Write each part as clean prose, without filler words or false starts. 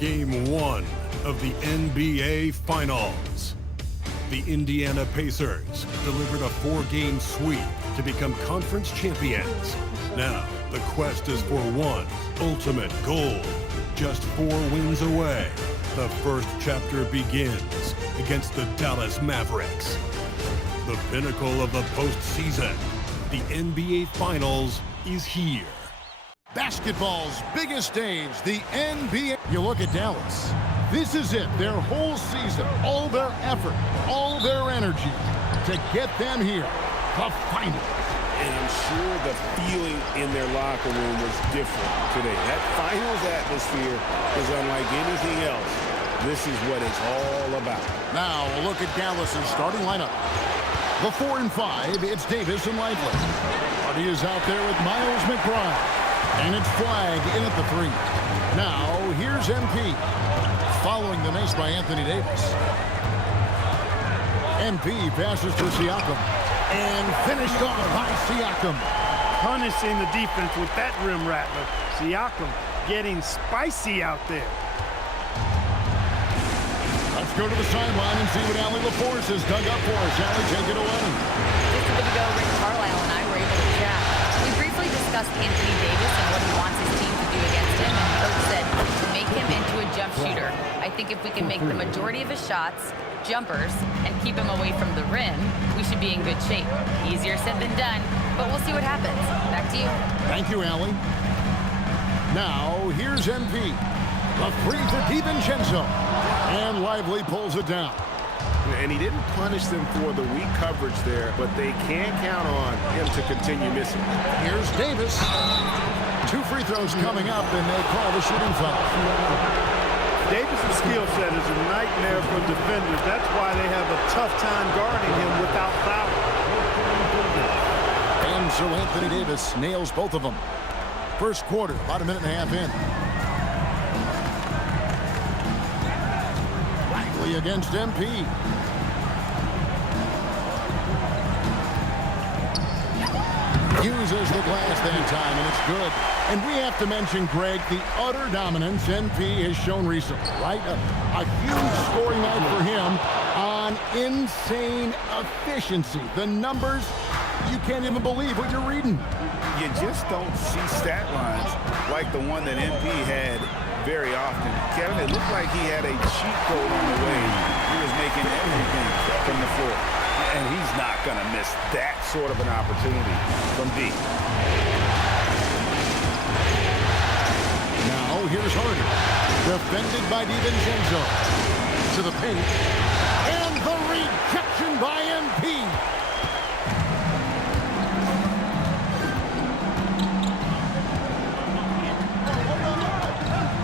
Game 1 of the NBA Finals. The Indiana Pacers delivered a 4-game sweep to become conference champions. Now, the quest is for one ultimate goal. Just 4 wins away, the first chapter begins against the Dallas Mavericks. The pinnacle of the postseason, the NBA Finals, is here. Basketball's biggest stage, the NBA. You look at Dallas. This is it, their whole season, all their effort, all their energy to get them here, the finals. And I'm sure the feeling in their locker room was different today. That finals atmosphere is unlike anything else. This is what it's all about. Now, a look at Dallas's starting lineup. The 4 and 5, it's Davis and Lively. Hardy is out there with Miles McBride. And it's Flagg in at the 3. Now, here's MP. Following the miss by Anthony Davis. MP passes to Siakam. And finished off by Siakam. Punishing the defense with that rim rattler. Siakam getting spicy out there. Let's go to the sideline and see what Allie LaForce has dug up for us. Allie, take it away. Just a bit ago, Rick Carlisle and I were able to chat. We briefly discussed Anthony Davis and what he wants his team to do against him, and Coach said to make him into a jump shooter. I think if we can make the majority of his shots jumpers and keep him away from the rim, we should be in good shape. Easier said than done, but we'll see what happens. Back to you. Thank you, Allie. Now, here's MP. A 3 for DiVincenzo. And Lively pulls it down. And he didn't punish them for the weak coverage there, but they can't count on him to continue missing. Here's Davis. 2 free throws coming up, and they call the shooting foul. Davis' skill set is a nightmare for defenders. That's why they have a tough time guarding him without foul. And so Anthony Davis nails both of them. First quarter, about a minute and a half in. Lively against MP. Uses the glass that time, and it's good. And we have to mention, Greg, the utter dominance MP has shown recently, right? A huge scoring night for him on insane efficiency. The numbers, you can't even believe what you're reading. You just don't see stat lines like the one that MP had very often. Kevin, it looked like he had a cheat code on the way. He was making everything from the floor. And he's not going to miss that sort of an opportunity from D. Now, here's Hardy. Defended by DiVincenzo. To the paint. And the rejection by MP.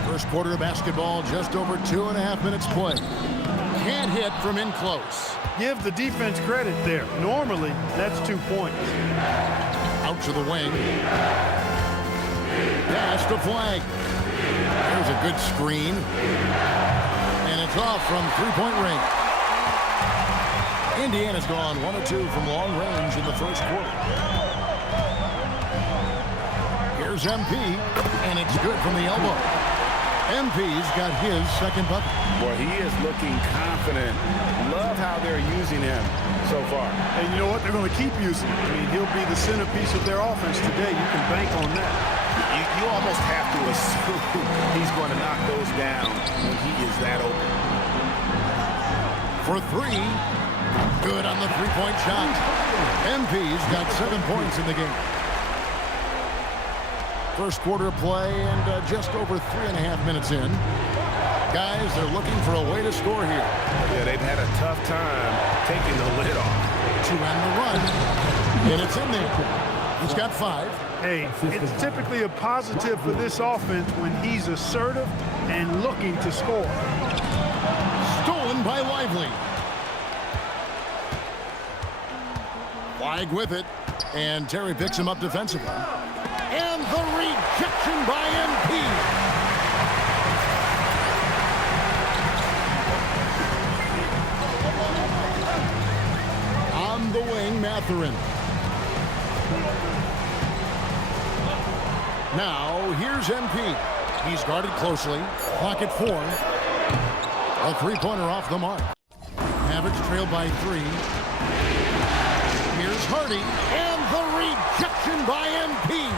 First quarter of basketball, just over 2.5 minutes play. Can't hit from in close. Give the defense credit there. Normally, that's 2 points. Out to the wing. Pass to Flagg. There's a good screen. And it's off from three-point range. Indiana's gone 1 of 2 from long range in the first quarter. Here's MP, and it's good from the elbow. MP's got his second bucket. Boy, he is looking confident. Love how they're using him so far. And you know what? They're going to keep using him. I mean, he'll be the centerpiece of their offense today. You can bank on that. You almost have to assume he's going to knock those down when he is that open. For 3. Good on the three-point shot. MP's got 7 points in the game. First quarter play and just over 3.5 minutes in. Guys, they're looking for a way to score here. Yeah, they've had a tough time taking the lid off. To end the run. And it's in there. He's got 5. Hey, it's typically a positive for this offense when he's assertive and looking to score. Stolen by Lively. Flagg with it. And Terry picks him up defensively. And the rejection by MP. On the wing, Mathurin. Now, here's MP. He's guarded closely. Clock at 4. A three-pointer off the mark. Mavericks trailed by 3. Here's Hardy, and the rejection by MP.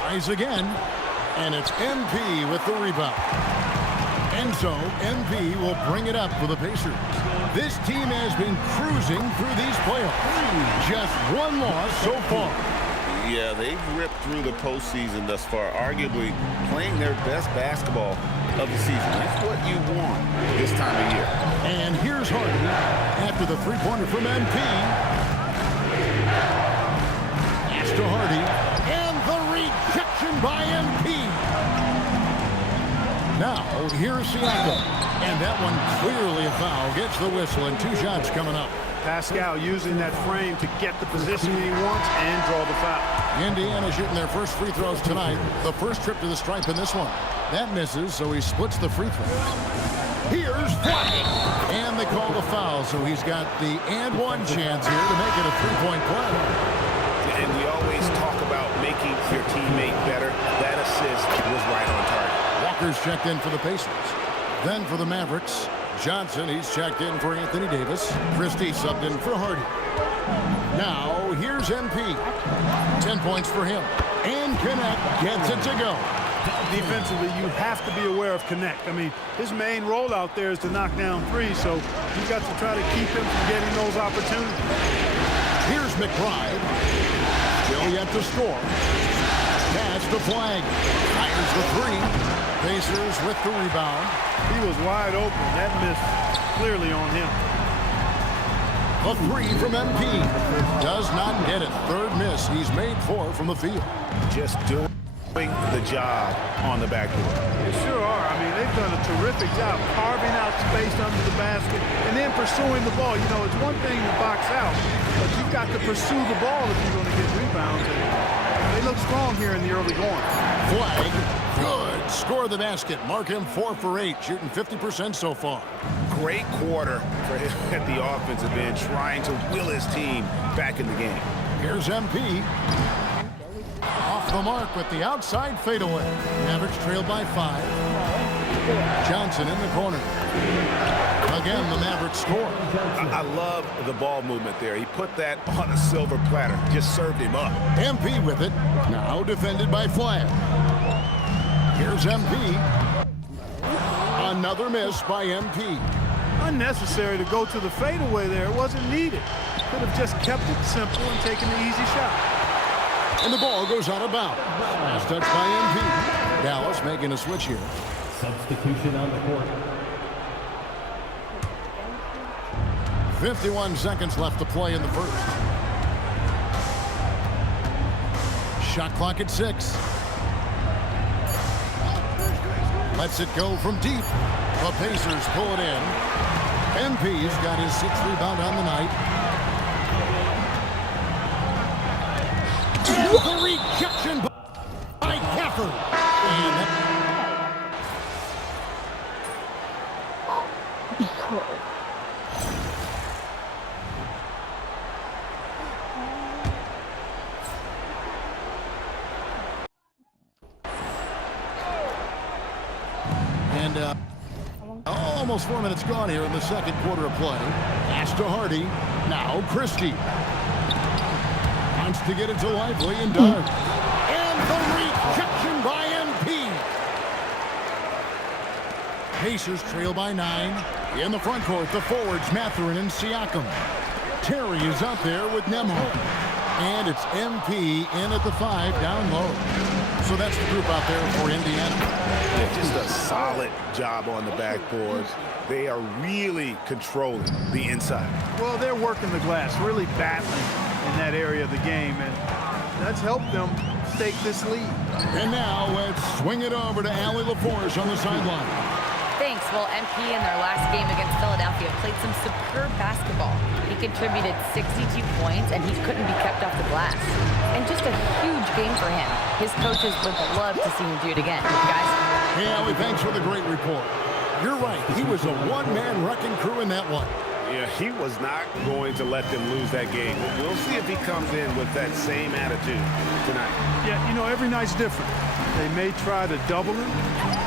Tries again, and it's MP with the rebound. And so MP will bring it up for the Pacers. This team has been cruising through these playoffs. Just one loss so far. Yeah, they've ripped through the postseason thus far, arguably playing their best basketball of the season. That's what you want this time of year. And here's Hardy after the three-pointer from MP. Pass to Hardy, and the rejection by MP. Now, here's Siakam, and that one clearly a foul. Gets the whistle, and 2 shots coming up. Pascal using that frame to get the position he wants and draw the foul. Indiana shooting their first free throws tonight. The first trip to the stripe in this one. That misses, so he splits the free throws. Here's Flagg, and they call the foul, so he's got the and one chance here to make it a three-point play. And we always talk about making your teammate better. That assist was right on target. Walker's checked in for the Pacers. Then for the Mavericks, Johnson, he's checked in for Anthony Davis. Christie subbed in for Hardy. Now, here's MP. 10 points for him. And Connect gets it to go. Defensively, you have to be aware of Connect. I mean, his main role out there is to knock down threes, so you've got to try to keep him from getting those opportunities. Here's McBride. Still yet to score. Pass to Flagg. Fires the 3. Pacers with the rebound. He was wide open. That miss clearly on him. A 3 from MP. Does not get it. Third miss. He's made 4 from the field. Just doing the job on the backboard. They sure are. I mean, they've done a terrific job carving out space under the basket and then pursuing the ball. You know, it's one thing to box out, but you've got to pursue the ball if you're going to get rebounds. And they look strong here in the early going. Flagg. Good. Score the basket. Mark him 4 for 8. Shooting 50% so far. Great quarter for him at the offensive end, trying to will his team back in the game. Here's MP. Off the mark with the outside fadeaway. Mavericks trailed by 5. Johnson in the corner. Again, the Mavericks score. I love the ball movement there. He put that on a silver platter. Just served him up. MP with it. Now defended by Flagg. Here's MP. Another miss by MP. Unnecessary to go to the fadeaway there. It wasn't needed. Could have just kept it simple and taken the easy shot. And the ball goes out of bounds. Last touch by MP. Dallas making a switch here. Substitution on the court. 51 seconds left to play in the first. Shot clock at 6. Lets it go from deep. The Pacers pull it in. MP's got his 6th rebound on the night. The rejection by Gafford. And almost 4 minutes gone here in the second quarter of play. Pass to Hardy. Now Christie. Wants to get it to Lively and does. And the rejection by MP. Pacers trail by 9. In the front court, the forwards Mathurin and Siakam. Terry is up there with Nembhard. And it's MP in at the 5 down low. So that's the group out there for Indiana. Just a solid job on the backboard. They are really controlling the inside. Well, they're working the glass, really battling in that area of the game, and that's helped them stake this lead. And now let's swing it over to Allie LaForge on the sideline. Thanks. Well, MP in their last game against Philadelphia played some superb basketball. He contributed 62 points, and he couldn't be kept off the glass. And just a huge game for him. His coaches would love to see him do it again. Guys? Hey, Allie, thanks for the great report. You're right. He was a one-man wrecking crew in that one. Yeah, he was not going to let them lose that game. We'll see if he comes in with that same attitude tonight. Yeah, you know, every night's different. They may try to double him,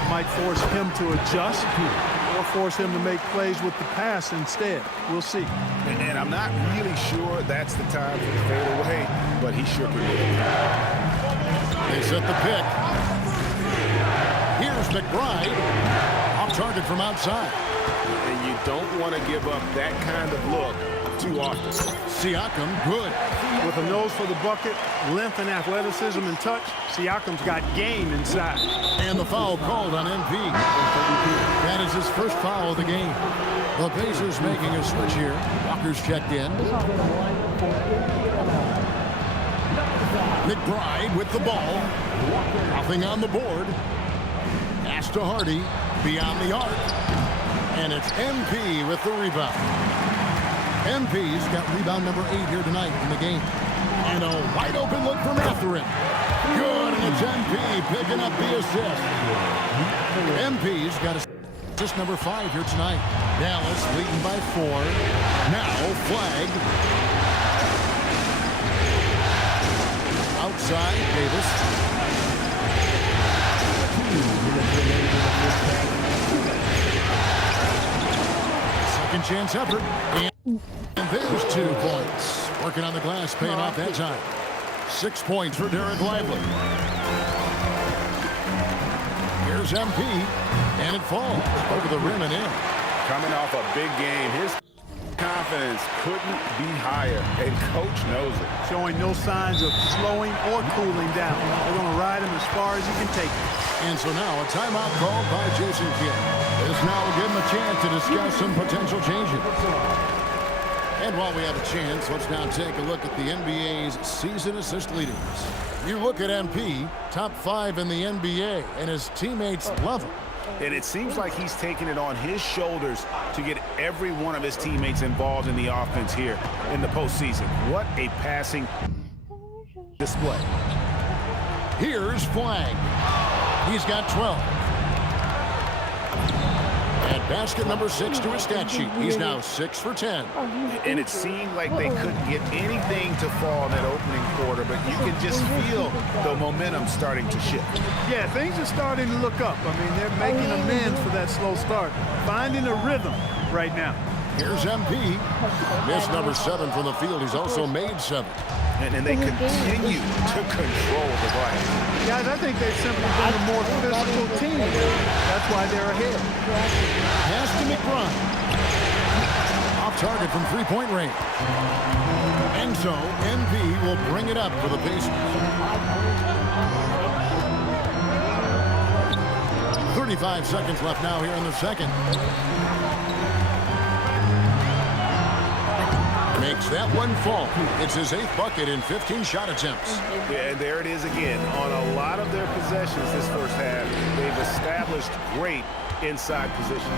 might force him to adjust, or force him to make plays with the pass instead. We'll see. And I'm not really sure that's the time for the fadeaway, but he sure can do it. They set the pick. Here's McBride. Off target from outside. And you don't want to give up that kind of look too often. Siakam, good. With a nose for the bucket, length and athleticism and touch, Siakam's got game inside. And the foul called on MP. That is his first foul of the game. The Pacers making a switch here. Walker's checked in. McBride with the ball. Nothing on the board. Pass to Hardy. Beyond the arc. And it's MP with the rebound. MP's got rebound number 8 here tonight in the game. And a wide open look for Mathurin. Good, and it's MP picking up the assist. MP's got assist number 5 here tonight. Dallas leading by 4. Now flag. Outside, Davis. 2 minutes remaining in the first half. Second chance effort. And there's 2 points. Working on the glass, paying off that time. 6 points for Derek Lively. Here's MP, and it falls over the rim and in. Coming off a big game, his confidence couldn't be higher, and coach knows it. Showing no signs of slowing or cooling down. They're going to ride him as far as he can take him. And so now a timeout called by Jason Kidd. This now will give him a chance to discuss some potential changes. And while we have a chance, let's now take a look at the NBA's season assist leaders. You look at MP, top 5 in the NBA, and his teammates love him. And it seems like he's taking it on his shoulders to get every one of his teammates involved in the offense here in the postseason. What a passing display. Here's Flag. He's got 12. And basket number 6 to his stat sheet. He's now 6 for 10. And it seemed like they couldn't get anything to fall in that opening quarter, but you can just feel the momentum starting to shift. Yeah, things are starting to look up. I mean, they're making amends for that slow start. Finding a rhythm right now. Here's MP. Missed number 7 from the field. He's also made 7. And they continue to control the glass. Guys, I think they've simply been a more physical team. That's why they're ahead. Pass to McBride. Off target from three-point range. And so MP will bring it up for the Pacers. 35 seconds left now here in the second. Makes that one fall. It's his 8th bucket in 15 shot attempts. Yeah, and there it is again. On a lot of their possessions this first half, they've established great inside position.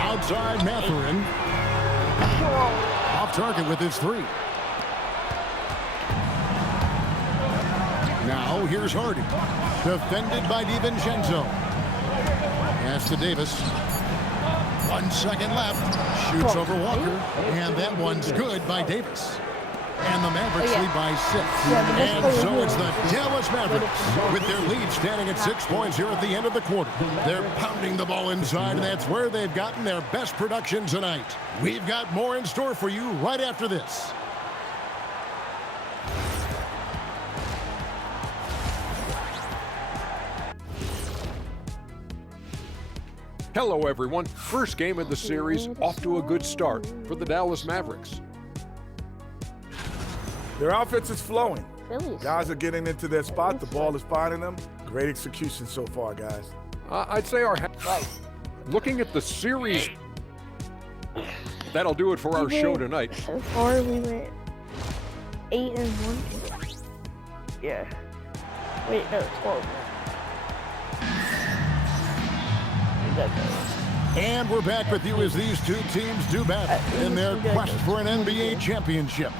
Outside Mathurin. Off target with his 3. Now here's Hardy. Defended by DiVincenzo. Pass to Davis. 1 second left. Shoots over Walker. And that one's good by Davis. And the Mavericks lead by 6. And so it's the Dallas Mavericks with their lead standing at 6 points here at the end of the quarter. They're pounding the ball inside, and that's where they've gotten their best production tonight. We've got more in store for you right after this. Hello, everyone. First game of the series, off to a good start for the Dallas Mavericks. Their offense is flowing. Guys are getting into their spot. The ball is finding them. Great execution so far, guys. I'd say looking at the series, that'll do it for our show tonight. So far, we went 8-1. Yeah. Wait, no, 12. And we're back with you as these two teams do battle in their quest for an NBA championship.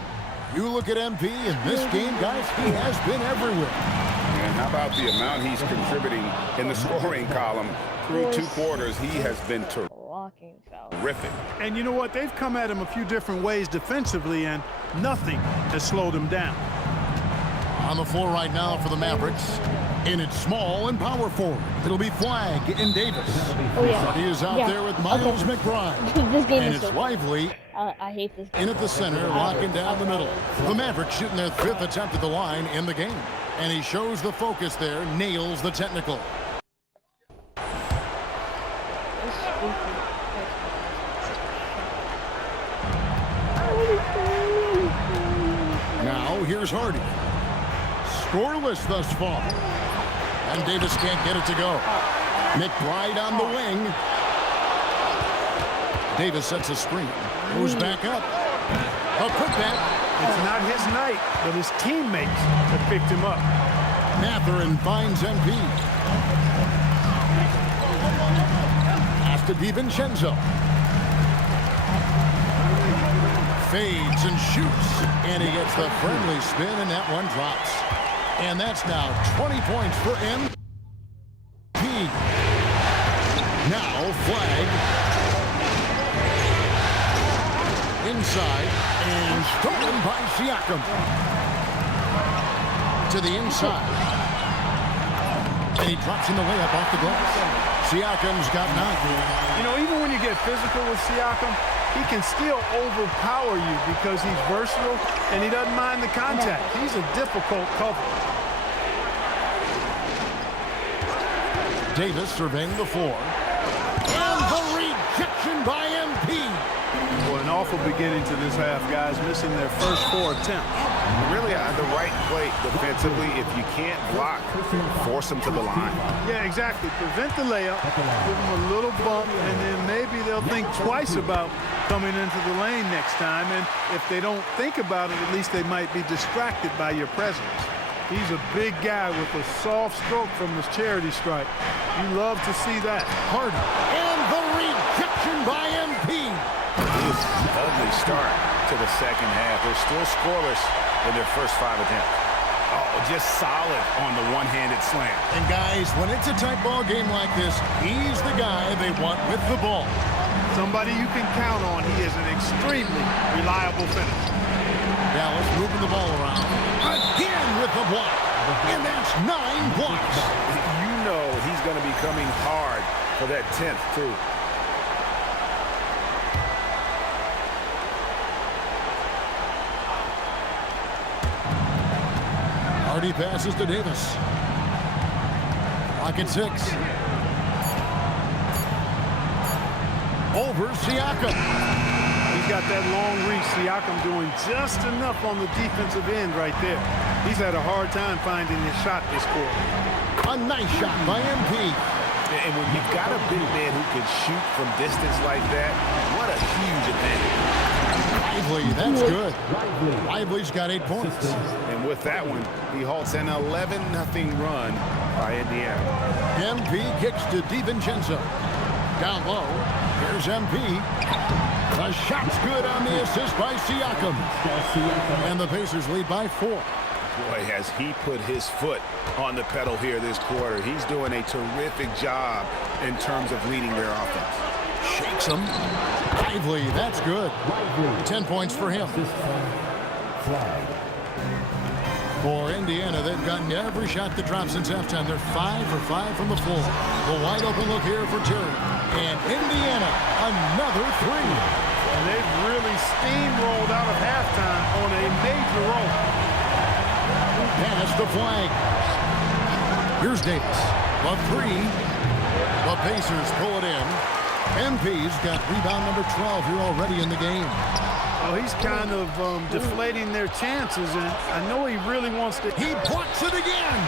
You look at MP in this game, guys, he has been everywhere. And how about the amount he's contributing in the scoring column? Through 2 quarters, he has been terrific. Walking. foul. Terrific. And you know what? They've come at him a few different ways defensively, and nothing has slowed him down. On the floor right now for the Mavericks. And it's small and power forward. It'll be Flag and Davis. Oh, yeah. He is out Yeah. there with Miles Okay. McBride. This game And is it's so Lively I hate this game. in at the center, locking down the middle. The Mavericks shooting their 5th attempt at the line in the game. And he shows the focus there, nails the technical. Now here's Hardy. Scoreless thus far. And Davis can't get it to go. McBride on the wing. Davis sets a screen. Goes back up. A putback. It's not his night, but his teammates have picked him up. Mathurin finds MP. Pass to DiVincenzo. Fades and shoots. And he gets the friendly spin, and that one drops. And that's now 20 points for MP. Now Flag. Inside. And stolen by Siakam. To the inside. And he drops in the layup off the glass. Siakam's got 9. You know, even when you get physical with Siakam, he can still overpower you because he's versatile and he doesn't mind the contact. He's a difficult cover. Davis surveying the floor. And the rejection by MP. Well, an awful beginning to this half, guys, missing their first 4 attempts. Really the right play defensively. If you can't block, force them to the line. Yeah, exactly. Prevent the layup, give them a little bump, and then maybe they'll think twice about coming into the lane next time. And if they don't think about it, at least they might be distracted by your presence. He's a big guy with a soft stroke from his charity stripe. You love to see that. Hardy. And the rejection by MP. It was an ugly start to the second half. They're still scoreless in their first 5 attempts. Oh, just solid on the one-handed slam. And guys, when it's a tight ball game like this, he's the guy they want with the ball. Somebody you can count on. He is an extremely reliable finisher. Dallas moving the ball around. Again with the block. And that's 9 blocks. You know he's going to be coming hard for that 10th, too. Hardy passes to Davis. Clock at 6. Over Siakam. He's got that long reach. Siakam doing just enough on the defensive end right there. He's had a hard time finding his shot this quarter. A nice shot by MP. And when you've got a big man who can shoot from distance like that, what a huge advantage. Lively, that's good. Lively's got 8 points. And with that one, he halts an 11-0 run by Indiana. MP kicks to DiVincenzo. Down low, here's MP. The shot's good on the assist by Siakam. And the Pacers lead by 4. Boy, has he put his foot on the pedal here this quarter. He's doing a terrific job in terms of leading their offense. Shakes him. Lively, that's good. 10 points for him. For Indiana, they've gotten every shot that drops since halftime. They're 5 for 5 from the floor. The wide open look here for Terry. And Indiana, another 3. And they've really steamrolled out of halftime on a major roll. Pass the Flag. Here's Davis. A 3. The Pacers pull it in. MP's got rebound number 12 here already in the game. Well, he's kind of deflating their chances, and I know he really wants to. He blocks it again.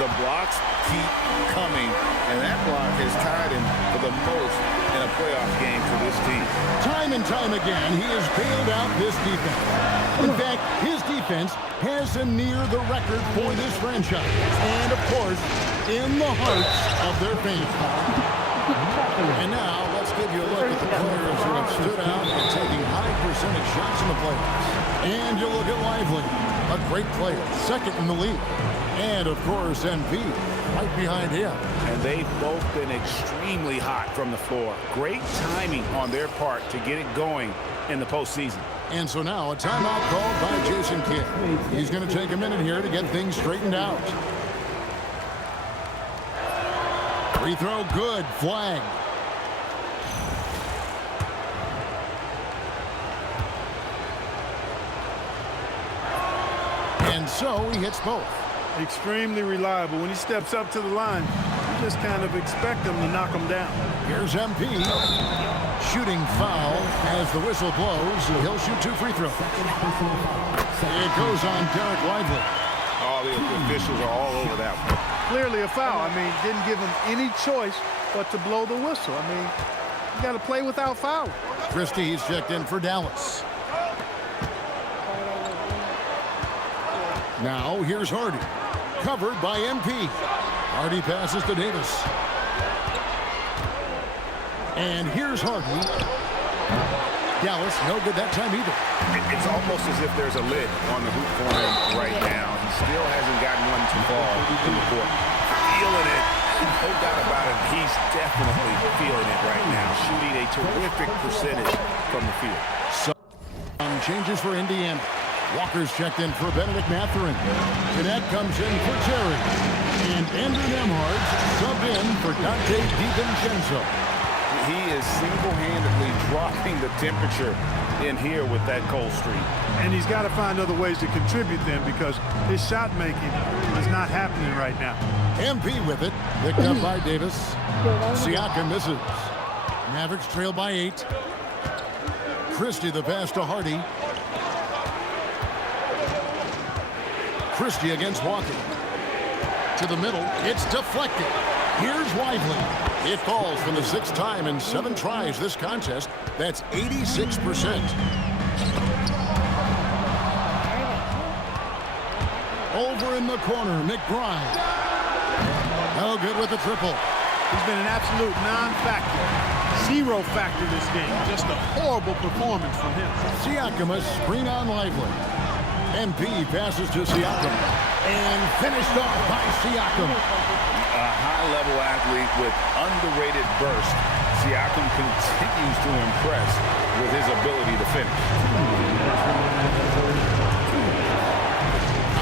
The blocks keep coming, and that block has tied him for the most in a playoff game for this team. Time and time again, he has bailed out this defense. In fact, his defense has him near the record for this franchise. And, of course, in the hearts of their fans. And now, let's give you a look at the players who have stood out and taking high percentage shots in the playoffs. And you look at Lively, a great player, second in the league. And, of course, MP, right behind him. And they've both been extremely hot from the floor. Great timing on their part to get it going in the postseason. And so now a timeout called by Jason Kidd. He's going to take a minute here to get things straightened out. Free throw good. Flag. And so he hits both. Extremely reliable. When he steps up to the line, you just kind of expect him to knock him down. Here's MP. Shooting foul as the whistle blows. He'll shoot 2 free throws. It goes on Derek Lively. All the officials are all over that one. Clearly a foul. I mean, didn't give him any choice but to blow the whistle. I mean, you got to play without fouling. Christie's checked in for Dallas. Now here's Hardy. Covered by MP. Hardy passes to Davis. And here's Hardy. Dallas, no good that time either. It's almost as if there's a lid on the hoop for him right now. He still hasn't gotten one too far in the court. Feeling it. No doubt about it. He's definitely feeling it right now. Shooting a terrific percentage from the field. Some changes for Indiana. Walker's checked in for Benedict Mathurin. Jeanette comes in for Terry. And Andrew Nembhard subbed in for Dante DiVincenzo. He is single-handedly dropping the temperature in here with that cold streak. And he's got to find other ways to contribute then, because his shot making is not happening right now. MP with it. Picked up by Davis. Siakam misses. Mavericks trail by 8. Christie the pass to Hardy. Christie against Walker. To the middle. It's deflected. Here's Lively. It falls for the 6th time in 7 tries this contest. That's 86%. Over in the corner, McBride. No good with the triple. He's been an absolute non-factor. 0 factor this game. Just a horrible performance from him. Siakam a screen on Lively. MP passes to Siakam. And finished off by Siakam. A high-level athlete with underrated burst. Siakam continues to impress with his ability to finish.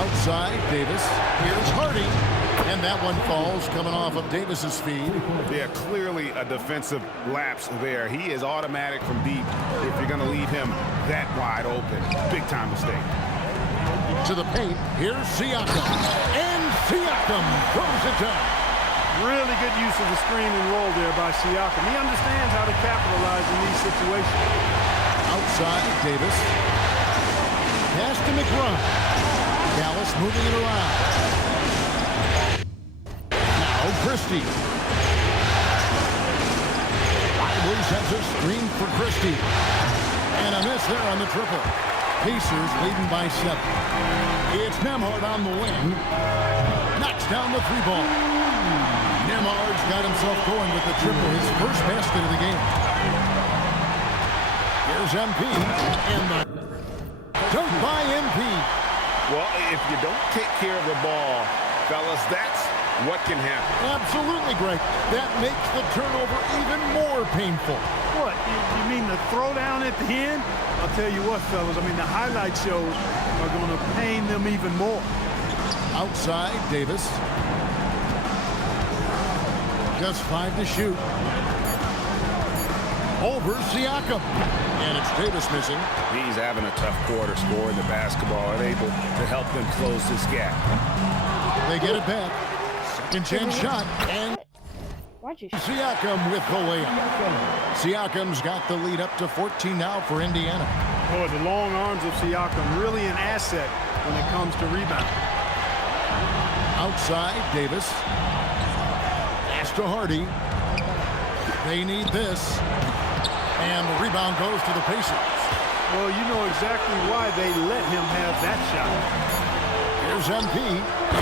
Outside, Davis. Here's Hardy. And that one falls coming off of Davis's feed. Yeah, clearly a defensive lapse there. He is automatic from deep if you're going to leave him that wide open. Big-time mistake. To the paint. Here's Siakam. And Siakam throws it down. Really good use of the screen and roll there by Siakam. He understands how to capitalize in these situations. Outside, Davis. Pass to McBride. Dallas moving it around. Now Christie. Lively sends a screen for Christie. And a miss there on the triple. Pacers leading by 7. It's Nembhard on the wing. Knocks down the 3-ball. Nembhard's got himself going with the triple, his first basket of the game. Here's MP. And the dunk by MP. Well, if you don't take care of the ball, fellas, that's what can happen. Absolutely, Greg. That makes the turnover even more painful. What? You mean the throwdown at the end? I'll tell you what, fellas. I mean, the highlight shows are going to pain them even more. Outside, Davis. Just 5 to shoot. Over Siakam. And it's Davis missing. He's having a tough quarter, scoring the basketball and able to help them close this gap. They get it back. Second chance shot. And Siakam with the layup. Siakam's got the lead up to 14 now for Indiana. Oh, the long arms of Siakam, really an asset when it comes to rebound. Outside, Davis. Pass to Hardy. They need this. And the rebound goes to the Pacers. Well, you know exactly why they let him have that shot. Here's MP.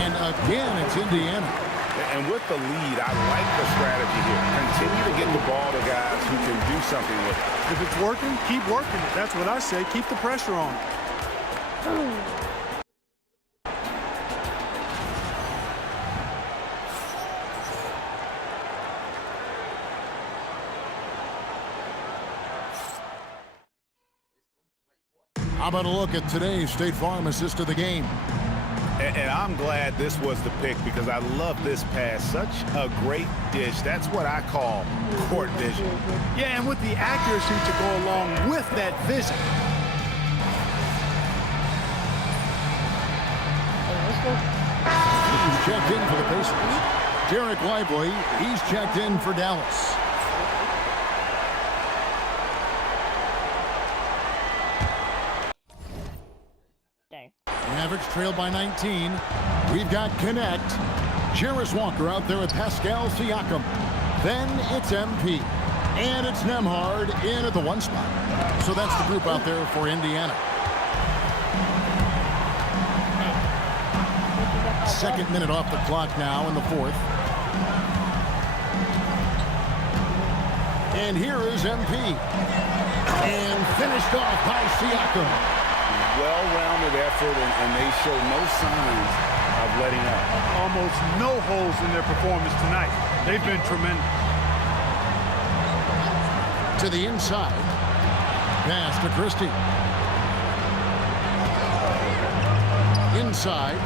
And again, it's Indiana. And with the lead, I like the strategy here. Continue to get the ball to guys who can do something with it. If it's working, keep working it. That's what I say. Keep the pressure on. How about a look at today's State Farm assist of the game? And I'm glad this was the pick because I love this pass. Such a great dish. That's what I call court vision. Yeah, and with the accuracy to go along with that vision. He's checked in for the Pacers. Derek Lively, he's checked in for Dallas. Mavericks trail by 19. We've got Connect. Jarris Walker out there with Pascal Siakam. Then it's MP. And it's Nembhard in at the 1 spot. So that's the group out there for Indiana. Second minute off the clock now in the 4th. And here is MP. And finished off by Siakam. Well-rounded effort, and they show no signs of letting up. Almost no holes in their performance tonight. They've been tremendous. To the inside. Pass to Christie. Inside.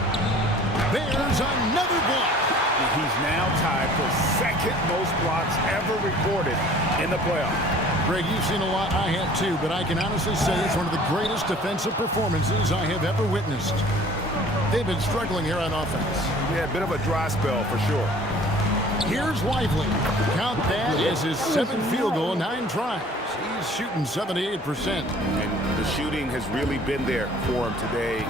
There's another block. He's now tied for second most blocks ever recorded in the playoffs. Greg, you've seen a lot. I have too, but I can honestly say it's one of the greatest defensive performances I have ever witnessed. They've been struggling here on offense. Yeah, a bit of a dry spell for sure. Here's Lively. Count that as his 7th field goal, 9 tries. He's shooting 78%. And the shooting has really been there for him today,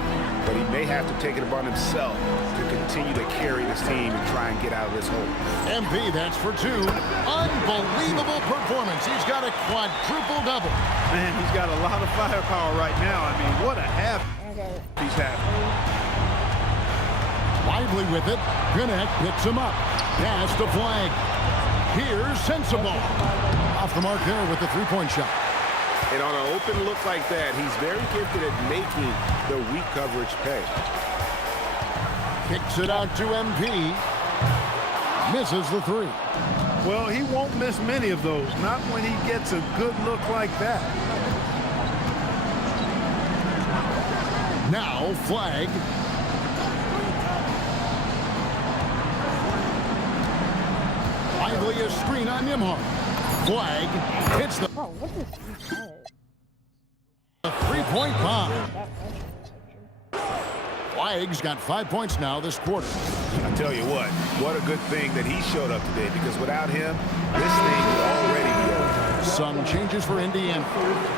but he may have to take it upon himself to continue to carry this team and try and get out of this hole. MP, that's for 2. Unbelievable performance. He's got a quadruple double. Man, he's got a lot of firepower right now. I mean, what a half he's having. Lively with it. Connect picks him up. Pass to Flag. Here's Sensabaugh. Off the mark there with the 3-point shot. And on an open look like that, he's very gifted at making the weak coverage pay. Kicks it out to MP. Misses the 3. Well, he won't miss many of those. Not when he gets a good look like that. Now Flag. Lively a screen on Nembhard. Flag hits the 3-point bomb. Flag's got 5 points now this quarter. I tell you what a good thing that he showed up today, because without him, this thing would already be over. Some changes for Indiana.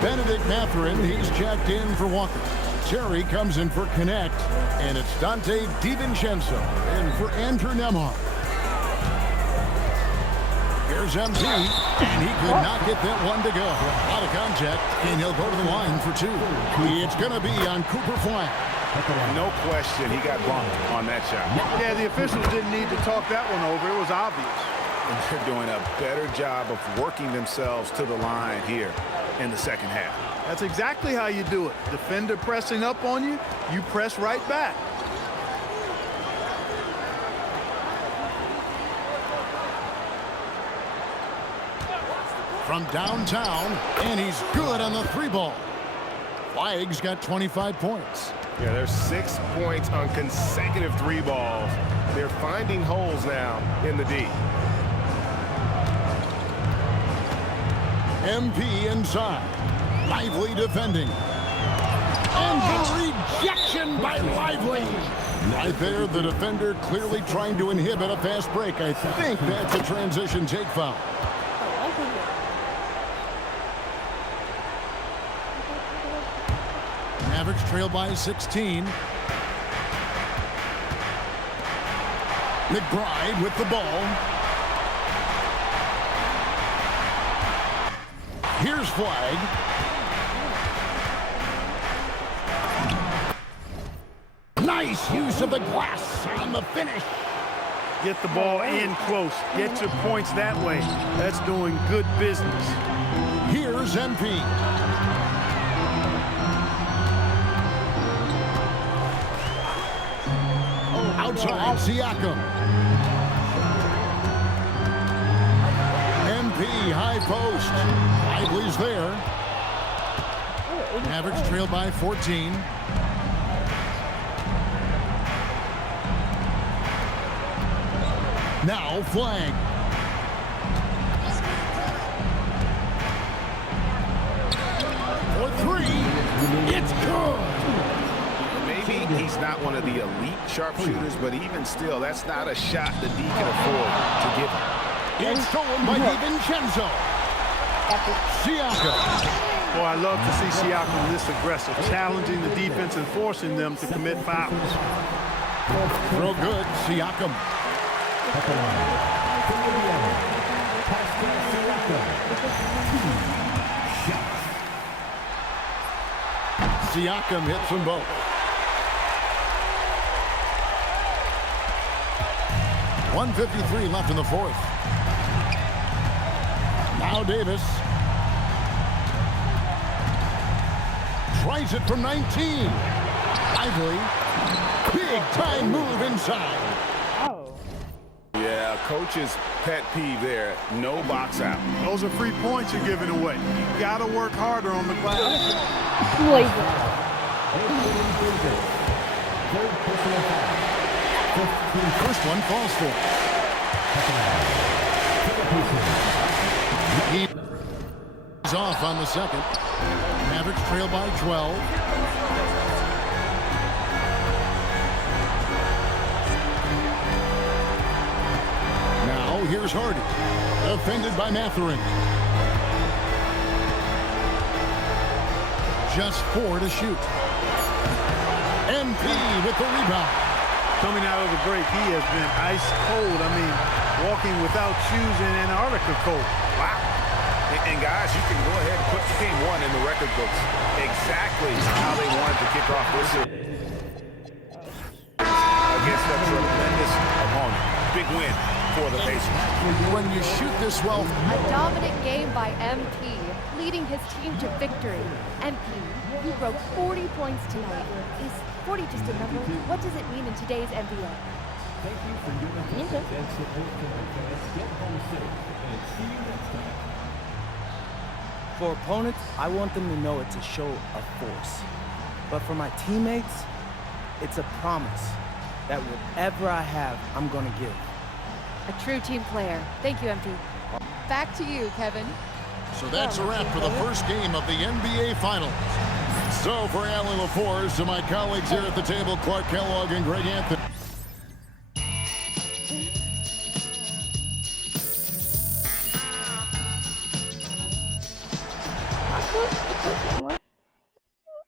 Benedict Mathurin, he's checked in for Walker. Terry comes in for Connect, and it's Dante DiVincenzo in for Andrew Nembhard. Here's MP, and he could not get that one to go. Out of contact, and he'll go to the line for 2. It's going to be on Cooper Flag. No question, he got bumped on that shot. Yeah, the officials didn't need to talk that one over. It was obvious. And they're doing a better job of working themselves to the line here in the second half. That's exactly how you do it. Defender pressing up on you, you press right back. From downtown, and he's good on the 3-ball. Flag's got 25 points. Yeah, there's 6 points on consecutive 3 balls. They're finding holes now in the D. MP inside. Lively defending. And the rejection by Lively. Right there, the defender clearly trying to inhibit a fast break. I think that's a transition take foul. Mavericks trail by 16. McBride with the ball. Here's Flag. Nice use of the glass on the finish. Get the ball in close. Get your points that way. That's doing good business. Here's MP. Outside, Siakam. MP, high post. Lively's there. Mavericks trail by 14. Now flag. For three. It's good. Maybe he's not one of the elite sharpshooters, but even still, that's not a shot that D can afford to give him. It's stolen by DiVincenzo. Siakam. Boy, I love to see Siakam this aggressive, challenging the defense and forcing them to commit fouls. Throw good, Siakam. Siakam hits them both. .153 left in the fourth. Now Davis. Tries it from 19. Lively. Big time move inside. Yeah, coach's pet peeve there. No box out. Those are free points you're giving away. You got to work harder on the glass. First one falls for. He's off on the second. Mavericks trail by 12. Now here's Hardy. Defended by Mathurin. Just 4 to shoot. MP with the rebound. Coming out of the break, he has been ice cold. I mean, walking without shoes in Antarctica cold. Wow. And guys, you can go ahead and put game one in the record books. Exactly how they wanted to kick off this against a tremendous opponent. Big win for the Pacers. When you shoot this well. A dominant game by MP, leading his team to victory. MP, who broke 40 points tonight. Is 40 just a number? What does it mean in today's NBA? Thank you for your interest and support to my fans. Get home safe and see you next time. For opponents, I want them to know it's a show of force. But for my teammates, it's a promise that whatever I have, I'm going to give. A true team player. Thank you, MP. Back to you, Kevin. So that's a wrap for the first game of the NBA Finals. So for Alan LaForce and my colleagues here at the table, Clark Kellogg and Greg Anthony.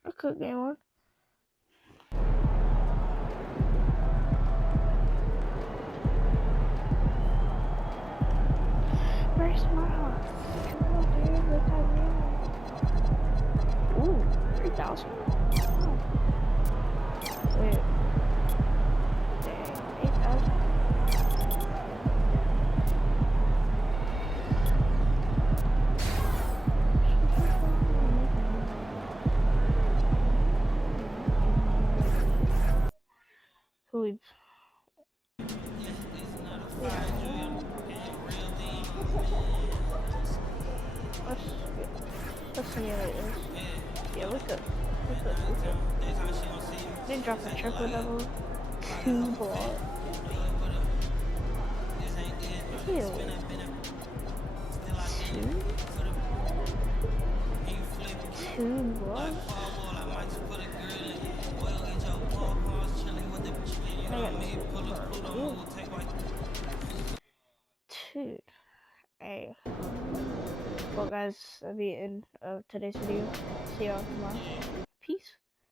I could game one. Very smart. Ooh, 3,000. Wait. Dang, 8,000. Who let's see how it is. Yeah, we could. They dropped a triple double. 2 blocks. Ew. 2 blocks. I got 2. Dude. Hey. Well guys, that'll be the end of today's video. See y'all tomorrow.